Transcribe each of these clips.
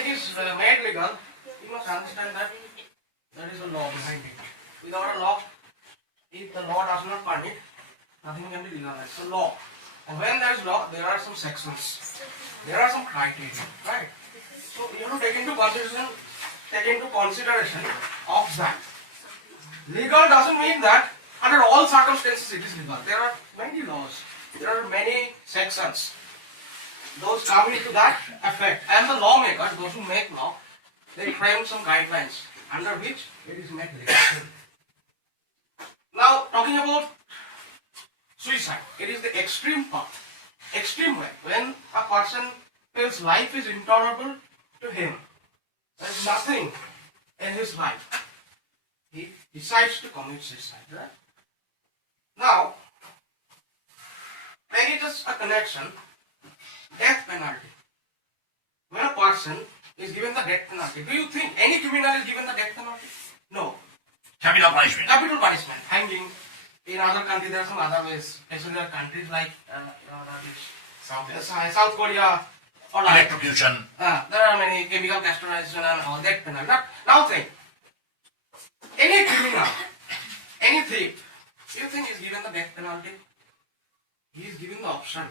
it is made legal, you must understand that there is a law behind it. Without a law, if the law does not permit, nothing can be legalized. So law. And when there is law, there are some sections. There are some criteria, right? So you have to take into consideration of that. Legal doesn't mean that under all circumstances it is legal. There are many laws. There are many sections. Those come into that effect. And the lawmakers, those who make law, they frame some guidelines under which it is made legal. Now, talking about suicide, it is the extreme part, extreme way, when a person feels life is intolerable to him. There is nothing in his life. He decides to commit suicide, right? Now, there is just a connection, death penalty. When a person is given the death penalty, do you think any criminal is given the death penalty? No. Capital punishment. Capital punishment, hanging. In other countries, there are some other ways. Especially countries like South Korea or like Electrocution. there are many chemical castration and all that penalty. Now think, any criminal, any thief, you think is given the death penalty? He is given the option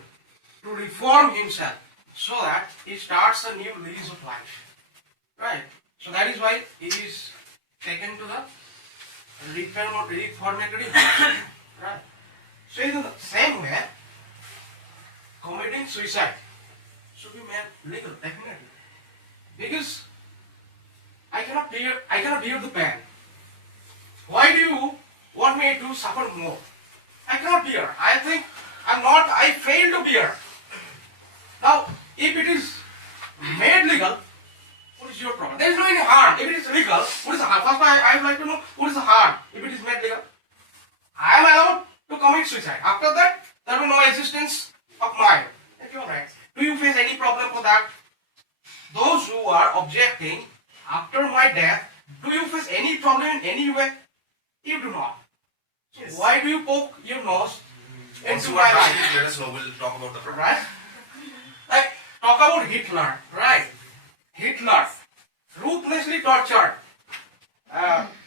to reform himself so that he starts a new lease of life. Right? So that is why he is taken to the reformatory right? So in the same way, committing suicide should be made legal, definitely. Because I cannot bear the pain. Why do you want me to suffer more? I cannot bear. I fail to bear. Now, if it is made legal, what is your problem? There is no any harm. If it is legal, what is the harm? First, I would like to know what is the harm if it is made legal. I am allowed to commit suicide. After that, there will be no existence of mine. Do you face any problem for that? Those who are objecting after my death, do you face any problem in any way? You do not. So yes. Why do you poke your nose into my life? Let us know. We'll talk about the problem. Right? Like, talk about Hitler, right? Hitler, ruthlessly tortured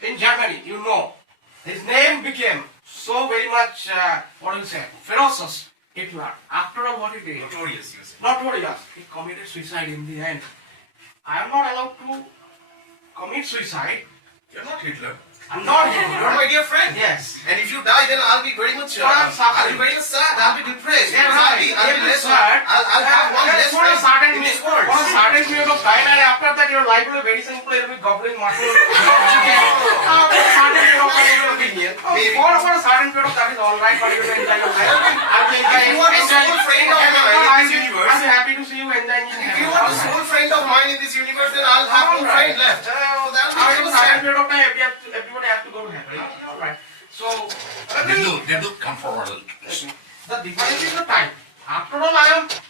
in Germany, you know. His name became so very much, ferocious, Hitler. After all, what he did? Notorious, you say. Notorious. He committed suicide in the end. I am not allowed to commit suicide. You're not Hitler. I'm not Hitler. You're my dear friend. Yes. And if you die, then I'll be very much I'll be very much sad. I'll be depressed. Yeah, I'll be less sad. I'll have one less for a certain in this world. For a certain period of time, and after that, your life will be very simple. It will be gobbling mutton, chicken. After a certain period of time, you will be here. For a certain period of that is all right, but you will enjoy your life. I'll If you are the sole friend of mine in this universe, I'll be happy to see you enjoying it. if you are the sole friend of mine in this universe, then I'll have no friend left. That'll be After a very certain sad. period of time, everybody has to go to heaven. All right. So, They do come forward a little. the difference is the time. After all,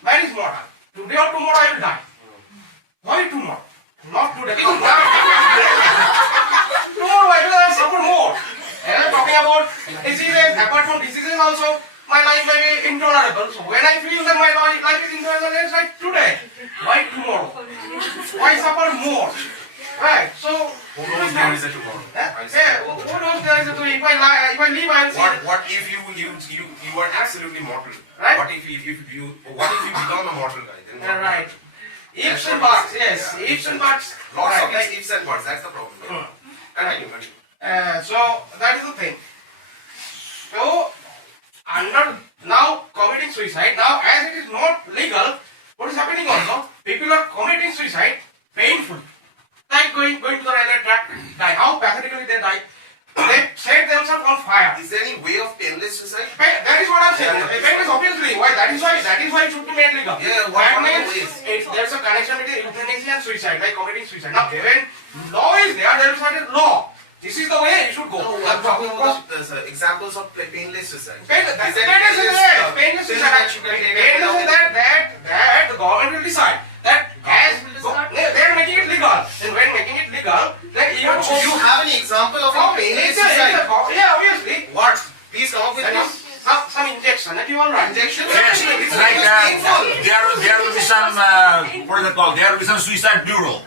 man is mortal. Today or tomorrow I will die. Why tomorrow? Not today. Because tomorrow I will suffer more. And I'm talking about diseases. Apart from diseases also, my life may be intolerable. So when I feel that my life is intolerable, it's like today. Why tomorrow? Why suffer more? Right. So Who knows there is a tomorrow? who knows there is a tomorrow? If I leave, I will see. What if you are absolutely mortal? Right. What if you become a mortal guy? Then what? Right. Ifs and buts, yes. Yeah. Ifs and buts. Lots Right, of like- ifs and buts. That's the problem. Continue. So that is the thing. So under now committing suicide, now as it is not legal, what is happening also? People are committing suicide painfully. Like going to the railway track, die. How pathetically they die. They set themselves on fire. Is there any way of painless suicide? That is what I'm saying. Yeah. Pain is obviously why. That is why it should be made legal. Yeah, That what means ways? there's a connection between euthanasia and suicide, like committing suicide. Now, when law is there is a law. This is the way it should go. I'm talking about examples of painless suicide. Painless Is there suicide. any Painless thing suicide. that you can take Painless is that the government will decide that as they are making it legal. And when making it legal, then you have to. Do you have any example of a painless suicide? Yeah, obviously. What? Please come up with That one. is some injection that you all right. Injection? Yes, It's like painful. there will be some, for what is it called? There is a suicide bureau.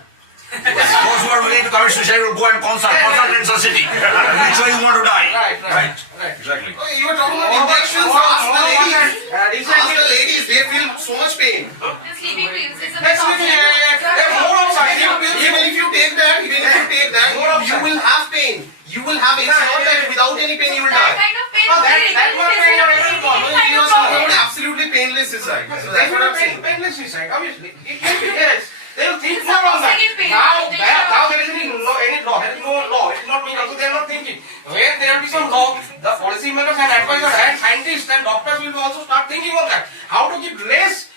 Those who are willing to commit suicide will go and consult in society. Which way you want to die? Right. Exactly. Okay, you were talking about injections. Ask the ladies. They feel so much pain. The sleeping pills is a That's bit sleeping, optional. they're more of side effects. Even if you take that, you will have pain. You will have pain. It's not that without any pain you will That die. kind of pain. Oh, that much pain you're able to Any follow. kind You of are talking problem. about absolutely painless suicide. So that's what I'm saying. Painless suicide, obviously. It can be, yes. They will think It's more on that. second pain. Now They there is any law. There is no law. It is not mean also they are not thinking. When there will be some law, the policy makers and advisors and scientists and doctors will also start thinking on that. How to give less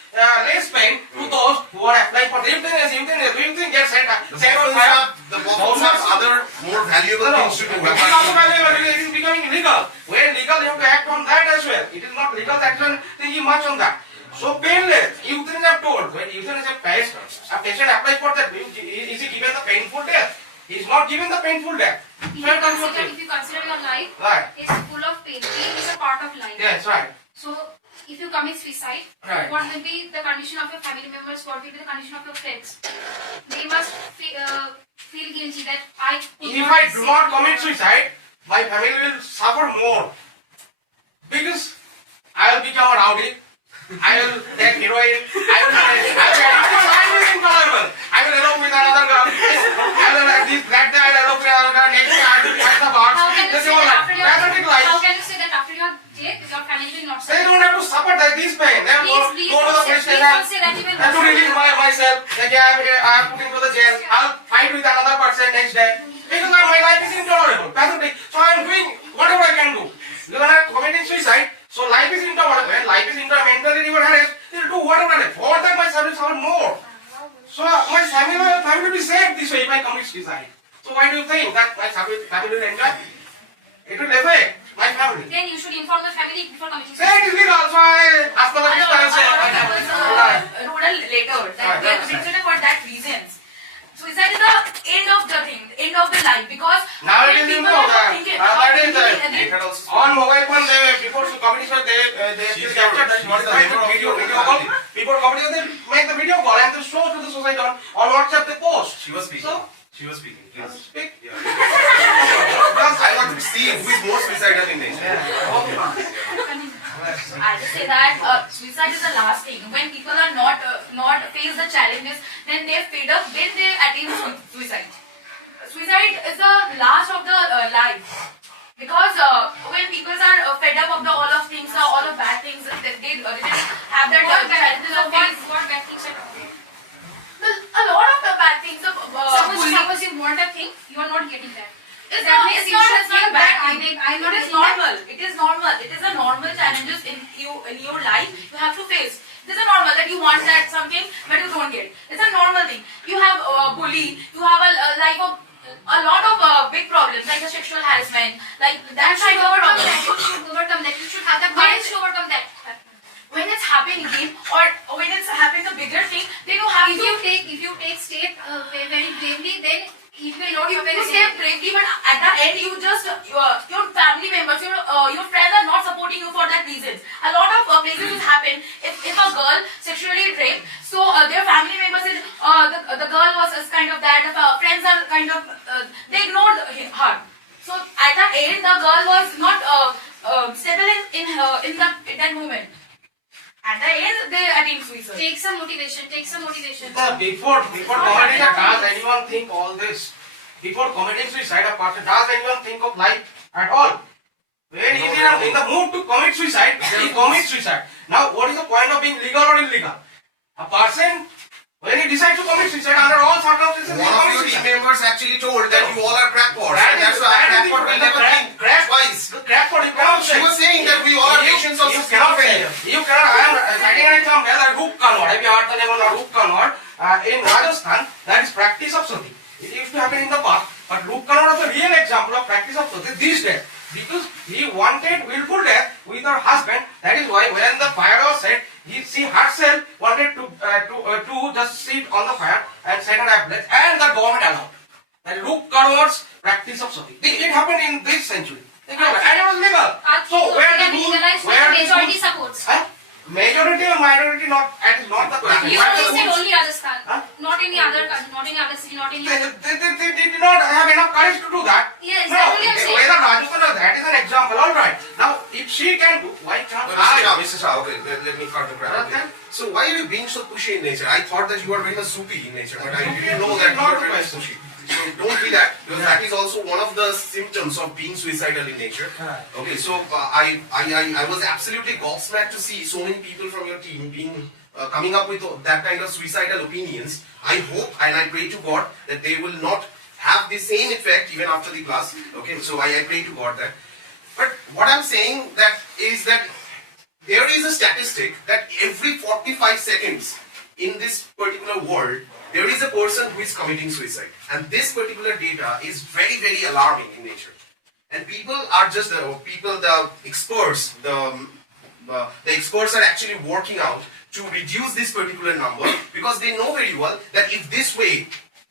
pain to those who are applying for euthanasia. Do you think they are set on fire? The bosses have other more valuable things to do. It is also valuable. It is becoming illegal. When legal, you have to act on that as well. It is not legal action thinking much on that. So painless, euthanasia have told. When euthanasia a patient applies for that, is he given the painful death? He is not given the painful death. If you consider your life, Right. it's full of pain. Pain is a part of life. Yes, right. So, if you commit suicide, Right. what will be the condition of your family members? What will be the condition of your friends? They must feel guilty that I could If not I do save not you. commit suicide, my family will suffer more. Because I will become a rowdy. I will take heroin. I will life is intolerable. I will elope with another girl. I will like this, that guy, I elope with another girl. Next day I will fight the bar. How can you This is say all that after your pathetic life. How can you say that after your death, your family will not They suffer? don't have to suffer this pain. They have to Please go to the police don't station. say that even. I have to release myself. Like I am put into the jail. I'll fight with another person next day. Because my life is intolerable, pathetic. So I am doing whatever I can do. Because I am committing suicide. So life is intolerable. When life is mentally you are harassed, they will do whatever they. For that my family suffer more. So my family will be saved this way if I commit suicide. So why do you think that my family will enjoy? It will affect my family. Then you should inform the family before committing Say it is legal, so I ask the I say. wrote a letter that they Right. have written for that reasons. Suicide is the end of the thing, end of the life, because Now it when is people know are that thinking, that is thinking on mobile phone they before comedy show they capture that video call. Before comedy show they make the video call and they show to the society on WhatsApp they post. She was speaking. So She was speaking. Please. speak. I want to see who is more suicidal in nature. I just say that suicide is the last thing. When people are not face the challenges, then they fed up, then they attain suicide. Suicide is the last of the life. Because when people are fed up of the all of things, all of bad things, they didn't have that challenges of face. what bad things are happening? A lot of the bad things of Suppose you want a thing, you are not getting that. It's That not, means it's you not, should it's not feel a bad bad. thing. I'm not It is getting that. normal. It is normal. It is a normal challenges in your life you have to face. It is a normal that you want that something but you don't get. It's a normal thing. You have bully. You have a life of a lot of big problems like the sexual harassment, like that You should kind of overcome problem. that. You should overcome that. You should have the courage to overcome that. When it's happening again or when it's happening a bigger thing, then you have If to you take step very bravely, then it will not you happen stay again. bravely, but at the end you just your family members, your friends are not supporting you for that reasons. A lot of places will happen if a girl sexually raped, so their family members said the girl was kind of that. Friends are kind of they ignored her. So at the end the girl was not stable in that moment. At the end they attain suicide. Take some motivation. Take some motivation. Before committing a does anyone think all this? Before committing suicide, a person does anyone think of life at all? When he is in the mood to commit suicide, he commits suicide. Now, what is the point of being legal or illegal? A person, when he decides to commit suicide under all circumstances, he One of your commits team suicide. members actually told that you all are crackpots. That And is- that's why that is crackpot the- will never think twice. Crackpot, you cannot She say. was saying that we all are patients of You cannot say. schizophrenia. You cannot. I am citing an example. Like hook convert. Have you heard the name of hook convert? In Rajasthan, that is practice of sati. It used to happen in the past, but hook convert is a real example of practice of sati these days. Because he wanted willful death with her husband. That is why when the fire was set, she herself wanted to just sit on the fire and set her ablaze, and the government allowed. That hook converts practice of sati. It happened in this century. And it was legal. So where the Can be rule, legalized when where the the majority rule, supports. huh? Majority or minority, that is not the question. You But only the said rules- only Rajasthan, Huh? not any other country, not any other city, not any other. They did not have enough courage to do that. Yes, No, that's what I'm saying. whether Rajasthan or that is an example, alright. Now, if she can do, why can't But Mr. Shah, I? Mr. Shah, okay, let me cut the crap. Okay. Okay. So why are you being so pushy in nature? I thought that you are very much soupy in nature, but I didn't know Soupy that is you not are the very much question. pushy. So don't be that, because that is also one of the symptoms of being suicidal in nature. Right. Okay, so I was absolutely gobsmacked to see so many people from your team being coming up with that kind of suicidal opinions. I hope and I pray to God that they will not have the same effect even after the class. Okay, so I pray to God that. But what I'm saying that is that there is a statistic that every 45 seconds in this particular world, there is a person who is committing suicide. And this particular data is very, very alarming in nature. And people are just, the experts, the experts are actually working out to reduce this particular number because they know very well that if this way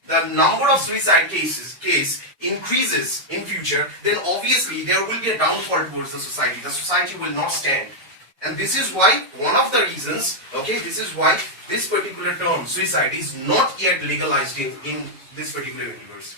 the number of suicide case increases in future, then obviously there will be a downfall towards the society. The society will not stand. And this is why, one of the reasons, okay, this is why this particular term, suicide, is not yet legalized in this particular universe.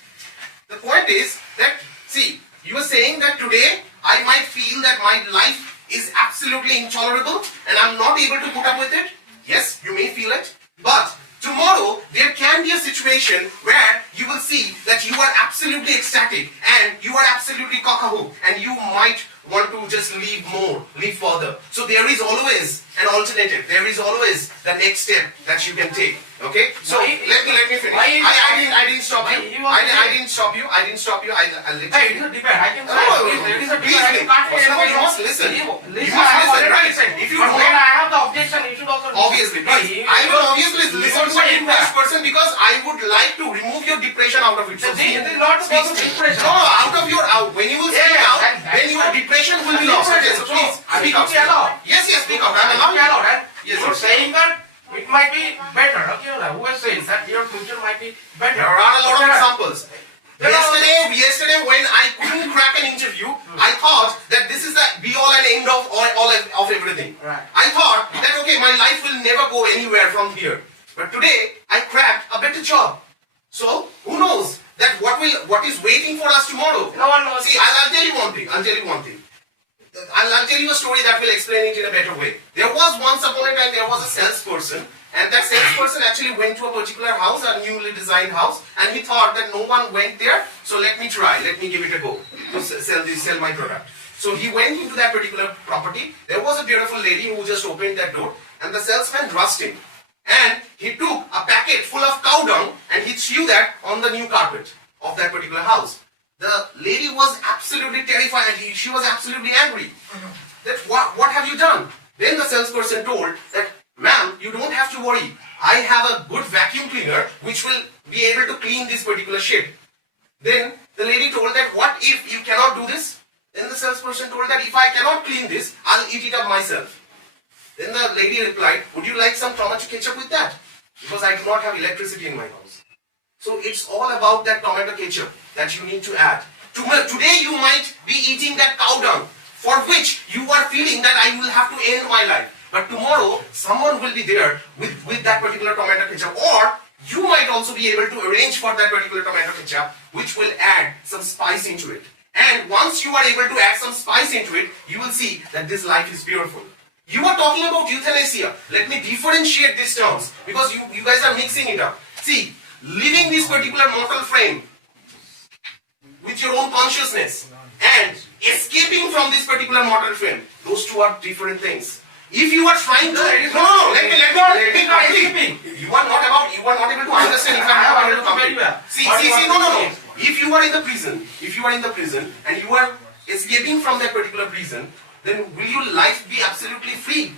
The point is that, see, you were saying that today I might feel that my life is absolutely intolerable and I'm not able to put up with it. Yes, you may feel it. But tomorrow there can be a situation where you will see that you are absolutely ecstatic and you are absolutely cock-a-hook and you might want to just live more, live further. So there is always an alternative. There is always the next step that you can take. Okay? So Why- let me finish. why- I didn't stop why you. you want to I say- didn't stop you. I'll let you. Hey, it is a debate. I can say, No, please, there is a please, debate. You can't say please. anybody You must else. listen. You You listen, must I have listen, already right? listened. If you But don't- when I have the objection, you should also listen. Obviously, No, please. you- I you will don't obviously listen to say an that. English person because I would like to remove your depression out of it. So This is not speak. about depression. No, out of your when you will speak Yeah, out, that- then your depression will be lost. Okay, so please I speak should out. be allowed. Yes, speak out. I'm I'm allowed. allowed, and Yes, you're yes. saying that it might be better. Okay, who is saying that your future might be better? There are a lot of Okay. examples. There are- Yesterday when I couldn't crack an interview, I thought that this is the be all and end of all of everything. Right. I thought that okay, my life will never go anywhere from here. But today I cracked a better job. So who knows that what is waiting for us tomorrow? No one knows. See, I'll tell you one thing. I'll tell you a story that will explain it in a better way. There was once upon a time there was a salesperson, and that salesperson actually went to a particular house, a newly designed house, and he thought that no one went there, so let me try, let me give it a go to sell my product. So he went into that particular property. There was a beautiful lady who just opened that door, and the salesman rushed in, and he took a packet full of cow dung and he threw that on the new carpet of that particular house. The lady was absolutely terrified. She was absolutely angry. That what have you done? Then the salesperson told that, ma'am, you don't have to worry. I have a good vacuum cleaner which will be able to clean this particular shit. Then the lady told that, what if you cannot do this? Then the salesperson told that if I cannot clean this, I'll eat it up myself. Then the lady replied, would you like some tomato ketchup with that? Because I do not have electricity in my house. So it's all about that tomato ketchup that you need to add. Today you might be eating that cow dung for which you are feeling that I will have to end my life. But tomorrow someone will be there with that particular tomato ketchup, or you might also be able to arrange for that particular tomato ketchup which will add some spice into it. And once you are able to add some spice into it, you will see that this life is beautiful. You are talking about euthanasia. Let me differentiate these terms because you guys are mixing it up. See, living this particular mortal frame with your own consciousness and escaping from this particular mortal frame, those two are different things. If you are trying to let me complete. You are not able to understand if I am not able to complete. See, no. If you are in the prison and you are escaping from that particular prison, then will your life be absolutely free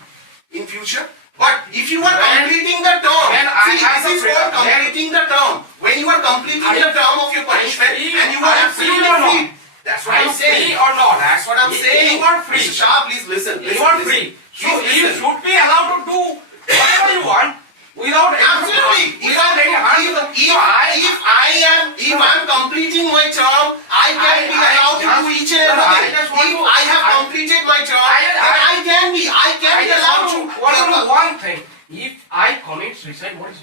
in future? But if you are completing the term, this is called completing the term. When you are completing the term of your punishment and you are absolutely free. That's what I'm saying. Free or not? That's what I'm saying. You are free. Mr. Shah, please listen. You are free. So you should be allowed to do whatever you want without Absolutely. without any harm. If I'm completing my term, I can be allowed to do each and everything. If I have completed my term, then I can be allowed to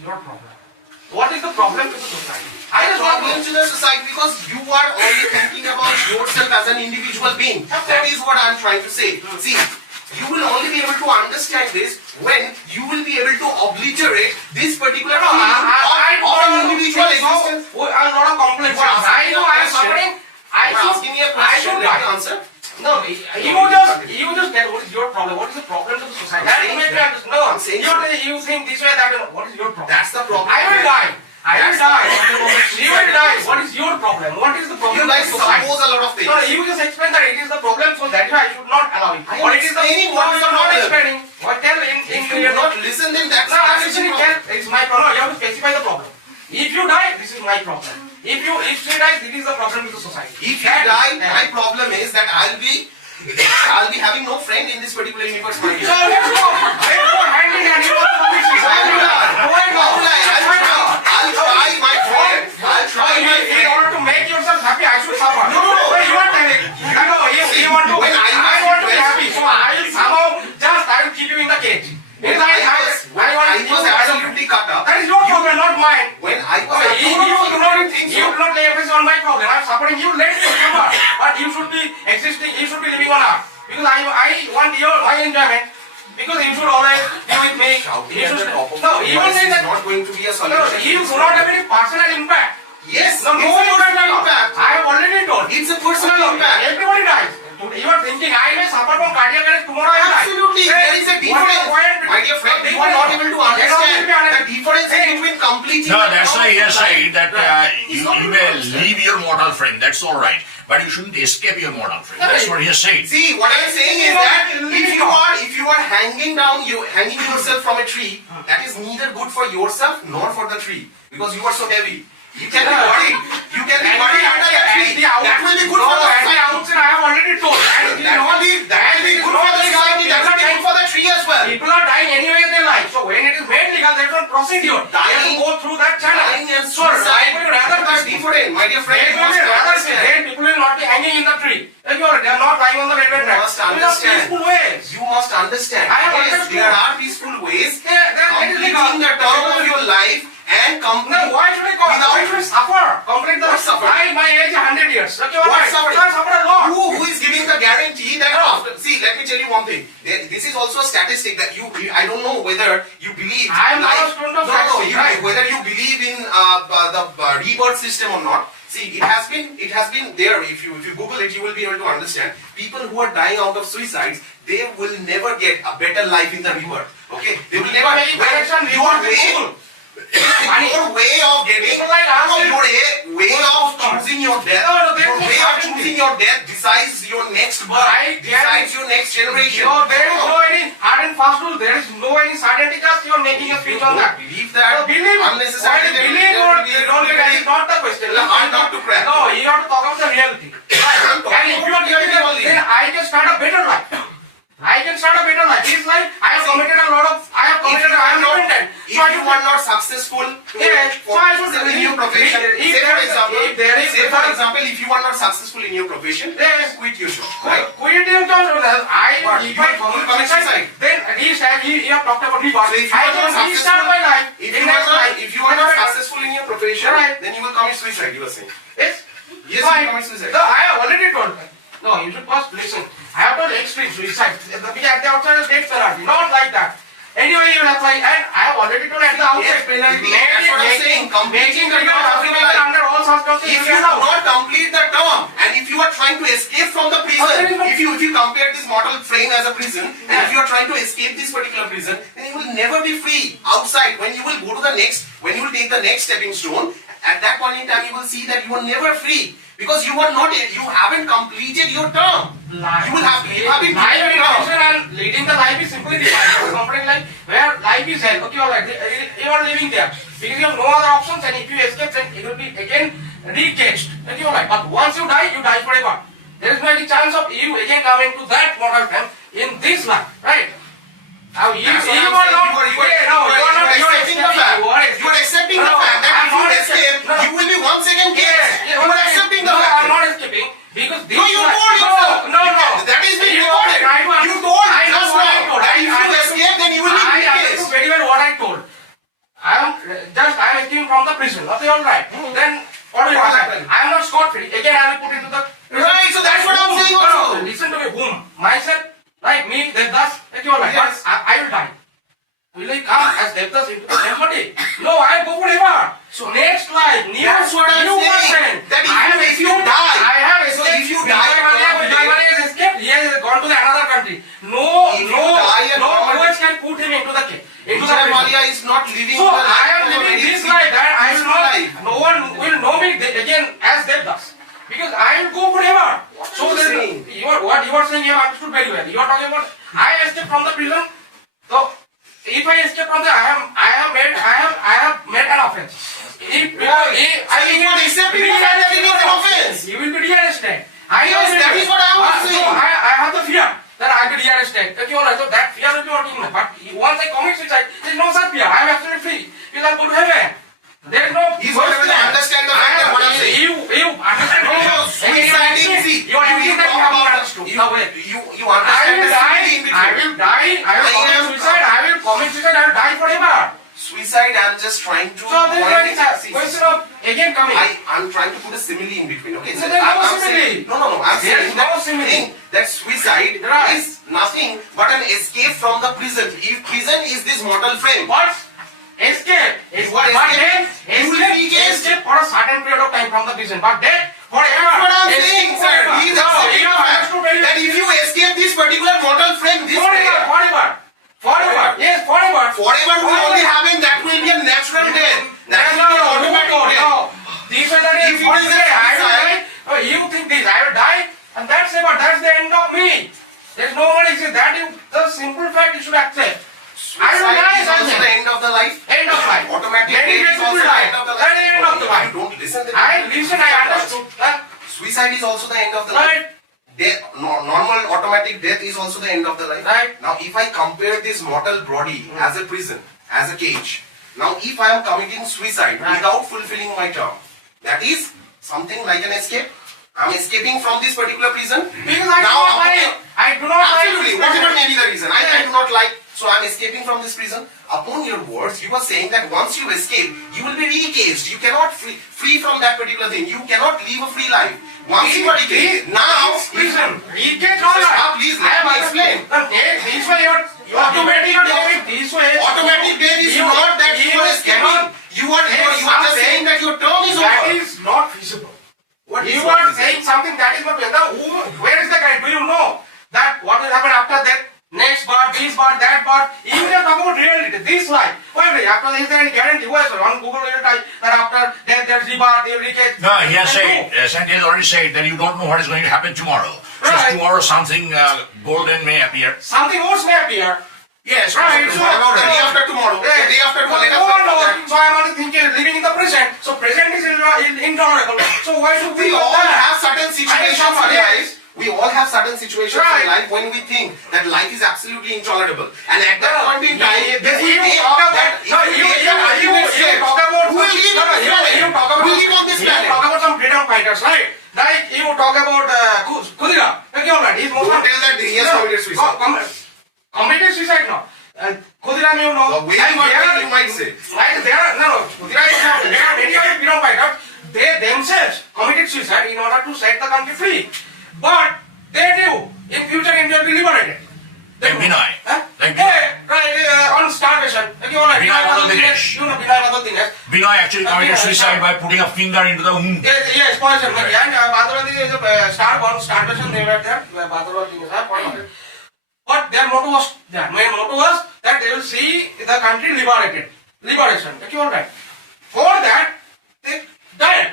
your problem? What is the problem to the society? I just want Problem to the society because you are only thinking about yourself as an individual being. That is what I am trying to say. See, you will only be able to understand this when you will be able to obliterate this particular feeling of an individual existence. I'm not a complex. I know I am suffering. You are asking me a question. Let me answer. No, you just tell what is your problem. What is the problem to the society? That will make me understand. No, I'm saying you think this way, that way. What is your problem? That's the problem. I will die. I will die. You will die. What is your problem? What is the problem You to guys the society? suppose a lot of things. No, you just explain that it is the problem, so that is why I should not allow it. I am Or it is the explaining what is the you are not problem. explaining. What tell in If you do not listen, then that's no, I'm that's the listening. problem. It's my problem. You have to specify the problem. If you die, this is my problem. If she dies, it is the problem with the society. If you die, my problem is that I'll be having no friend in this particular universe. My dear. So let's go hand in hand. You want to commit suicide? I'll try my friend. I'll try my In friend. order to make yourself happy, I should suffer. No. But you are telling. No, you want to. When I want to be happy, so I will somehow I will keep you in the cage. When I was absolutely cut up. That is your problem, not mine. When I was You do not lay emphasis on my problem. I'm suffering. You let me suffer, but you should be existing. You should be living on earth because I want my enjoyment. Because you should always be with me. You should, no, even say that. not going to be a No, solution. you do not have any personal impact. Yes, No, it's no a one personal will impact. I have already told. It's a personal impact. Everybody dies. You are thinking I may suffer from cardiac arrest tomorrow. I will die. Absolutely, there is a difference. My dear friend, you are not able to understand the difference between completely. No, that's why he has said that you may leave your mortal friend. That's all right. But you shouldn't escape your mortal friend. That's what he has said. See, what I'm saying is that if you are hanging yourself from a tree, that is neither good for yourself nor for the tree because you are so heavy. You can be buried. You can be buried under a tree. That will be good for the society. I have already told. That will be good for the society. That will be good for the tree as well. People are dying anyway in their life. So when it is made legal, there is a procedure. They have to go through that channel. Dying and So I suicide would rather are different, my dear friend. They You must understand. people will not be hanging in the tree. They are not lying on the railway track. must These are understand. peaceful ways. You must understand. I have Yes, understood. there are peaceful ways. Completing Completing the term of your life and No, why should I suffer? Complete the What suffer? my age is 100 years. Okay, what What right? suffer? So I suffer a lot. Who is giving the guarantee that after, see, let me tell you one thing. This is also a statistic that I don't know whether you believe. I am not a student of statistics, right? Whether you believe in the rebirth system or not. See, it has been there. If you Google it, you will be able to understand. People who are dying out of suicides, they will never get a better life in the rebirth. Okay, they will never. Your way of getting, People like us will- your way of choosing your death, No, there your is way no of certainty. choosing your death decides your next birth, I get decides your next generation. No, there is no any hard and fast rule. There is no any certainty. Just you are making a speech on that. Believe So that believe. unnecessarily. Why believe or you don't believe? That is not the question. Well, I'm not to crack. No, you have to talk about the reality. I'm talking And if you are about giving reality only. then I can start a better life. I can start a better life. This life, I have committed a lot of. I am repentant. If you are not successful Yes, so I should in your profession, if say there is- if for example, if you are not successful in your profession, Yes. quit your job, right? Quit your job. But If you are going to commit suicide. then at least you have talked about rebirth. So if you I are not can restart my life. If you are not successful in your profession, Right. then you will commit suicide. You are saying. Yes. Yes, Fine. you commit suicide. No, I have already told. No, you should first listen. I have told extreme suicide. We at the outside of death penalty. Not like that. Anyway, you will apply, and I have already told at the outset. Death penalty, that's what I'm saying. Completing the term of your life. under all circumstances. If you do not complete the term, and if you are trying to escape from the prison, if you compare this mortal frame as a prison, and if you are trying to escape this particular prison, then you will never be free outside. When you will go to the next, when you will take the next stepping stone, at that point in time you will see that you are never free because you haven't completed your term. You have been Life given a term. intention and leading the life is simply defined. Comparing life where life is hell. Okay, alright. You are living there because you have no other options, and if you escape, then it will be again re-caged. Okay, alright. But once you die forever. There is no any chance of you again coming to that mortal frame in this life, right? Now you That's what are I'm not. saying. You are accepting the fact. You are accepting the fact that if you escape, you will be once again caged. You are accepting the No, fact. I'm not escaping because this No, you life- told yourself. No. That is being You recorded. try to You told I know just what I now told. that if you escape, then you will be I caged. understood very well what I told. I am from the prison. Okay, all right. Then what will happen? I am not scot free. Again, I will put into the prison. Right, so that's what I'm saying No, also. listen to me. Whom? Myself. Right, me. Devdas. Okay, all right. Yes. But I will die. Will I come as Devdas into the same body? No, I will go forever. So next life, That's what I'm new saying. person. That if I have if you escaped. die, I have so escaped. if you die, Vijay has escaped. He has gone to the another country. No, If you die and no not- words can put him into the cave. Into the Vijay prison. Mallya is not living So the life I am of a living very this life that I will peaceful not. life. No one will know me again as Devdas. Because I will go forever. So you then saying? what you are saying, you have understood very well. You are talking about I escaped from the prison. So if I escape from the, I have made an offense. If So you are accepting the fact that it is an offense. you will be rearrested. Yes, that is what I was saying. So I have the fear that I will be rearrested. Okay, all right. So that fear will be working. But once I commit suicide, there is no such fear. I am absolutely free. You can go to heaven. There is no. He's not able to understand the fact that what I'm saying. You understand? No, suicide is see. You are using that you have not understood. Now wait. You I understand will the die. sympathy in between. I will die. I will commit suicide. I will commit suicide. I will die forever. Suicide, I'm just trying to So there point is it- a see, question of again coming. I'm trying to put a simile in between, okay? So there's no I'm simile. saying, no, I'm There's saying no that simile. thing that suicide Right. is nothing but an escape from the prison. If prison is this mortal frame, What? Escape. Is what But escape? then You will be caged. escape for a certain period of time from the prison. But then forever. that's what I'm Escape saying, sir. forever. He's No, accepting you the have fact understood very that well. if you escape this particular mortal frame, this Forever, forever. Forever. Yes, forever. forever will only happen, that will be a natural death. That will be an automatic death. No. This is the If it is a I will suicide- die. Oh, you think this, I will die, and that's it, but that's the end of me. There's no one is that you the simple fact you should accept. I will Suicide die, is also that's it. the end of the life. End of life. Automatic Many death is people also the die. end of the That life. is end of the life. You don't listen to I listen, I understood. Suicide is also the end of the life. Right. Death, normal automatic death is also the end of the life. Right. Now, if I compare this mortal body as a prison, as a cage, now if I am committing suicide Right. without fulfilling my term, that is something like an escape. I'm escaping from this particular prison. Because I do Now, not like. I do not like. Absolutely, whatever may be the reason. I do not like, so I'm escaping from this prison. Upon your words, you are saying that once you escape, you will be recaged. You cannot free from that particular thing. You cannot live a free life. Once you are recaged, now, Listen, recage all right. Now, please let me explain. This way you automatic death. This way. Automatic death is not that you are escaping. You are just saying that your term is That over. is not feasible. What is You not are feasible? saying something that is not feasible. Where is the guy? Do you know that what will happen after that? Next bar, this bar, that bar. You just talk about reality. This life. Wait, after this, is there any guarantee? Who on Google will type that after death there's rebirth, they will recage? No, he has Then said, Sandy has already said that you don't know what is going to happen tomorrow. So Right. tomorrow something golden may appear. Something worse may appear. Yes, Right, possibly. so- What about the day after tomorrow? The day after tomorrow, let us No one talk about knows. that. So I'm only thinking living in the present. So present is intolerable. So why should We we all do that? have certain situations in somebody life. We all have certain situations Right. in life when we think that life is absolutely intolerable. And at that No, point in time, you- if we you take talk that, about- if no, we you- take you- that ultimate you step, talk about- who will live No, on this planet? you talk about Who will live on this you planet? talk about some freedom fighters, right? Like you talk about Khudira. Okay, all right. He's most Don't tell that he has committed suicide. Committed suicide, no. Khudira, you know. The way and you are there saying, are- you might say. Like there are no. Khudira is not. There are many other freedom fighters. They themselves committed suicide in order to set the country free. But they do. In future, India will be liberated. Like Vinay. Huh? Like Hey, right, on starvation. Okay, all right. Vinay Madhav Dinesh. You know Vinay Madhav Dinesh. Vinay actually committed suicide by putting a finger into the womb. Yes, poison. Right. And Badalwadi is a starvation. They were there. Badalwadi is a but their motto was that. My motto was that they will see the country liberated. Liberation. Okay, all right. For that, they died.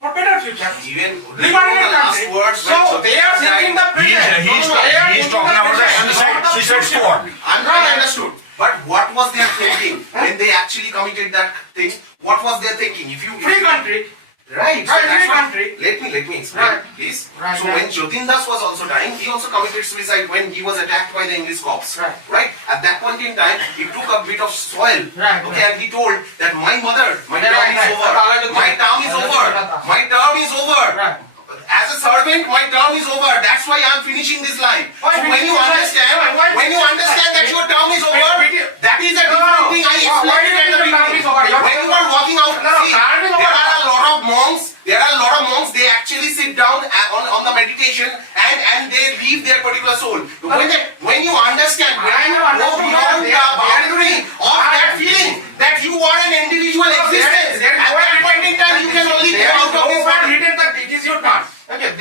For better future. Even Liberated the last country. words So they are thinking the present. He's talking about the suicide squad. Understood. But what was their thinking when they actually committed that thing? What was their thinking? If you Free country. Right. So Right, that's free what- country. Let me explain, Right. please. Right, So right. when Jatin Das was also dying, he also committed suicide when he was attacked by the English cops. Right. Right. At that point in time, he took a bit of soil. Right, Okay, right. and he told that my mother, my Right, term right, is right. over. My term is over. My term is over. Right. As a servant, my term is over. That's why I'm finishing this life. Why So when finishing you this life? understand, Why when you finishing this understand life? that your term is over, Wait, that is a No, different no. thing. I Why explained do you it at the think your term beginning. is over? You're When you are walking monks, they actually sit down on the meditation and they leave their particular soul. When you understand, when you go beyond the boundary of that feeling that you are an individual existence, at that point in time you can only go out of this body. written that it is your turn. Okay,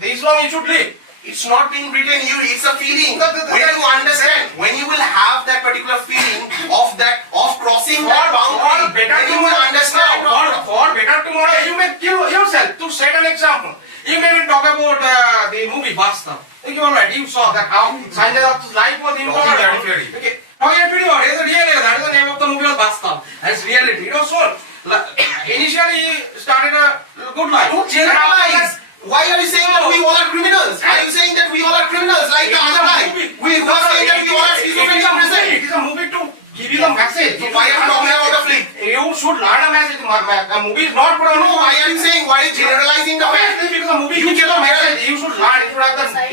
this long you should live. It's not being written you, it's a feeling. When you understand, when you will have that particular feeling of crossing that boundary, then you will understand. For better tomorrow, you may kill yourself. To set an example, you may even talk about the movie Basta. Okay, all right, you saw that how Sanjay's life was intolerant. Okay, talking video, is it really? That is the name of the movie was Basta. That's reality. It was so. Initially, he started a good life. Don't generalize. Why are you saying that we all are criminals? Are you saying that we all are criminals like the other guy? We were saying that we all are schizophrenic present. It is a movie to give you the message. So why are you talking about a flip? You should learn a message. A movie is not for a No, why are you saying? Why are you generalizing the fact? Because a movie You gives you a cannot message. You should learn.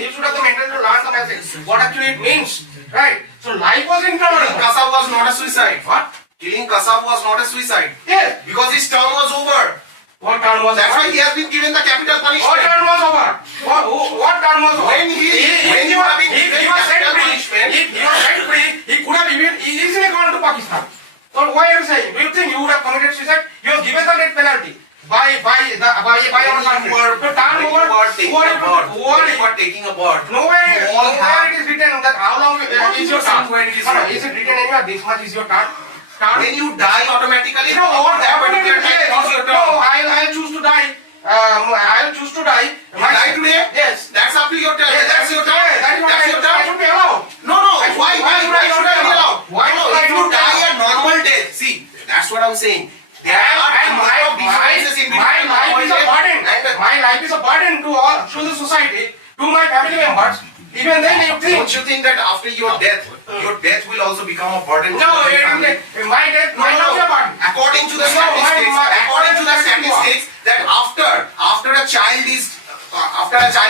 You should have the mental to learn the message. What actually it means, right? So life was Killing intolerant. Kasab was not a suicide. What? Killing Kasab was not a suicide. Yes. Because his term was over. What term was That's over? why he has been given the capital What punishment. term was over? What term was over? When you have been if given he was set capital free, punishment, if he was set free, he could have even easily gone to Pakistan. So why are you saying? Do you think you would have committed suicide? You have given the death penalty by our country. So term over. you are taking a bird. Nowhere all have- it is written that how long is your term. When it is Is it written anywhere? This much is your term. When you die automatically, No, what that particular time is your No, term. I'll choose to die. I'll choose to die. You die today? Yes. That's up to your turn. Yes, That's your turn. That is what That's your I turn. should be allowed. No. Why should I be allowed? Why No, should I if you not be die a allowed? normal death, see, that's what I'm saying. There are a lot of differences in between my life is a normal burden. death and My life is a burden to the society, to my family members. Even then you think. don't you think that after your death will also become a burden? No, to your family? my death might not be a burden. According to the No, statistics, that after a child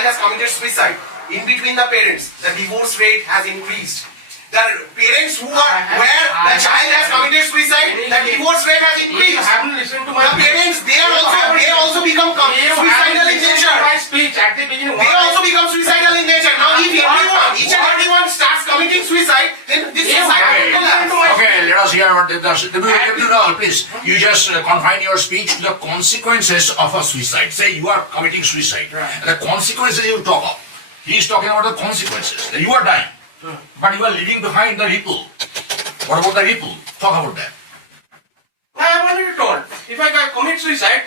has committed suicide, in between the parents, the divorce rate has increased. The parents where the child has committed suicide, the divorce rate has You increased. haven't listened to The my parents, they also become suicidal in nature. My speech at the beginning. They also become suicidal in nature. Now, if each and everyone starts committing suicide, then this society will collapse. Okay, let us hear what the please. You just confine your speech to the consequences of a suicide. Say you are committing suicide. Right. The consequences you talk of. He is talking about the consequences. You are dying. But you are leaving behind the ripple. What about the ripple? Talk about that. I have already told. If I commit suicide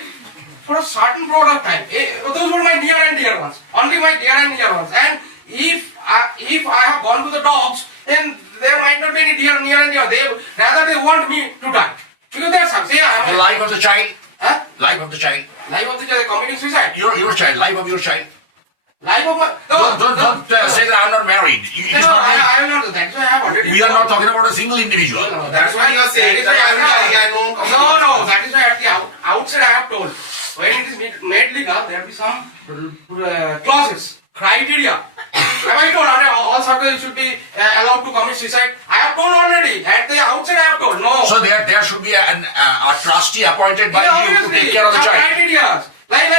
for a certain period of time, those were my near and dear ones. Only my dear and dear ones. And if I have gone to the dogs, then there might not be any near and dear. Rather they want me to die. Because that's something. The life of the child. Huh? Life of the child. Life of the child committing suicide. Your child. Life of your child. Life of my. Don't say that I'm not married. It is not right. I am not. That's why I have already. We are not talking about a single individual. No, That's what you are saying. That is why I know. No, that is why at the outset I have told. When it is made legal, there will be some clauses, criteria. Have I told all circles should be allowed to commit suicide? I have told already. At the outset I have told. No. So there should be a trustee appointed by you to take care of the some child. criteria. Like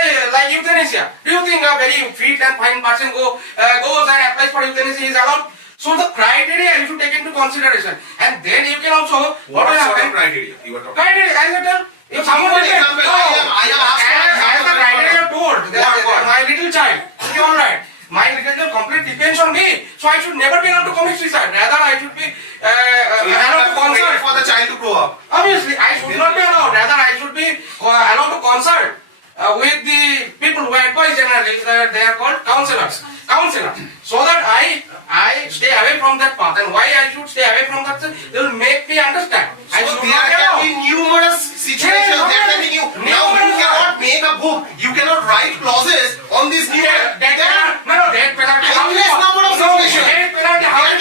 euthanasia. Do you think a very fit and fine person goes and applies for euthanasia is allowed? So the criteria you should take into consideration, and then you can also What will sort happen? of criteria you are talking? Criteria, as I tell. If someone For is example, I am asked for as the example. criteria told, What? my little child, okay, all right. My little child complete depends on me, so I should never be allowed to commit suicide. Rather, I should be So you allowed to have to wait consult. for the child to grow up. Obviously, I should not be allowed. Rather, I should be allowed to consult with the people who advise generally. They are called counselors. So that I stay away from that path. And why I should stay away from that? They will make me understand. I So should there not be can allowed. be numerous situations. Yeah, There can be now you cannot make a book. You cannot write clauses on this new. Death penalty. Endless number of situations. There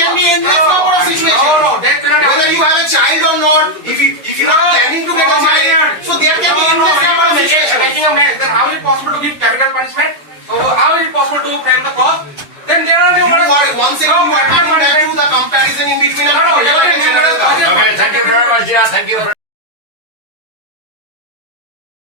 can be endless number of situations. No, death penalty. Whether you have a child or not, if you are planning to get a child, so there can be endless number of situations. Then how is it possible to give capital punishment? How is it possible to frame the cause? Then there are numerous. Once again, you are coming back to the comparison in between a No, capital and a general cause. Okay, thank you very much. Yeah, thank you.